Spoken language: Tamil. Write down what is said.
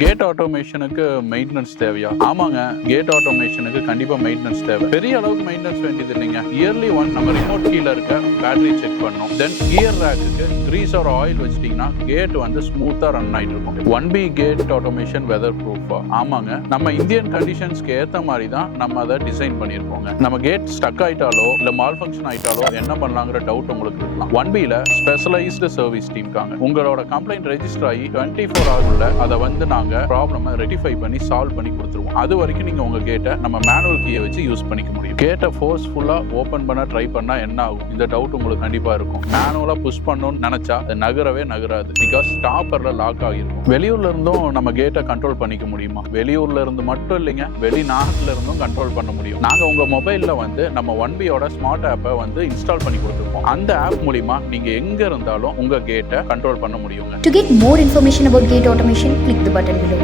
கேட் ஆட்டோமேஷனுக்கு மெயின்டெனன்ஸ் தேவையா? ஆமாங்க, கேட் ஆட்டோமேஷனுக்கு கண்டிப்பா மெயின்டெனன்ஸ் தேவை. பெரிய அளவுக்கு மெயின்டெனன்ஸ் வேண்டியது இல்லைங்க. இயர்லி ஒன் நம்ம ரிமோட் கீழ இருக்க பேட்டரி செக் பண்ணணும். தென் gear ரேக்குக்கு Greece R oil வச்சிட்டீங்கன்னா gate வந்து ஸ்மூத்தா ரன் ஆயிட்டு இருக்கும். 1B gate automation weather ப்ரூஃபா? ஆமாங்க, நம்ம இந்தியன் கண்டிஷன்ஸ்க்கு ஏத்த மாதிரி தான் நம்ம அதை டிசைன் பண்ணியிருக்கோங்க. நம்ம கேட் ஸ்டக் ஆயிட்டாலோ இல்ல மால் ஃபங்க்ஷன் ஆயிட்டாலோ என்ன பண்ணலாங்கிற டவுட் உங்களுக்கு இருக்கலாம். 1Bல ஸ்பெஷலைஸ்டு சர்வீஸ் டீம் இருக்காங்க. உங்களோட கம்ப்ளைண்ட் ரெஜிஸ்டர் ஆகி 24 hours உள்ள அதை வந்து நாங்க ப்ராப்ளமை ரெட்டிஃபை பண்ணி சால்வ் பண்ணி கொடுத்துருவோம். அது வரைக்கும் நீங்க உங்க கேட்டை நம்ம மேனுவல் கீயை வச்சு யூஸ் பண்ணிக்க முடியும். கேட்டை ஃபோர்ஸ்ஃபுல்லா ஓபன் பண்ண ட்ரை பண்ணா என்ன ஆகும்? இந்த டவுட் உங்களுக்கு கண்டிப்பா இருக்கும். மேனுவலா புஷ் பண்ணணும்னு நினைச்சா அது நகரவே நகராது. பிகாஸ் ஸ்டாப்பர்ல லாக் ஆகிருக்கும். வெளியூர்ல இருந்தும் நம்ம கேட்டை கண்ட்ரோல் பண்ணிக்க முடியுமா? வெளியூர்ல இருந்து மட்டும் இல்லைங்க, வெளிநாட்டுல இருந்தும் கண்ட்ரோல் பண்ண முடியும். நாங்க உங்க மொபைல்ல வந்து நம்ம 1Bயோட ஸ்மார்ட் ஆப்பை வந்து இன்ஸ்டால் பண்ணி கொடுத்துருப்போம். அந்த ஆப் மூலியமா நீங்க எங்க இருந்தாலும் உங்க கேட்டை கண்ட்ரோல் பண்ண முடியுங்க. To get more information about gate automation, click the button below.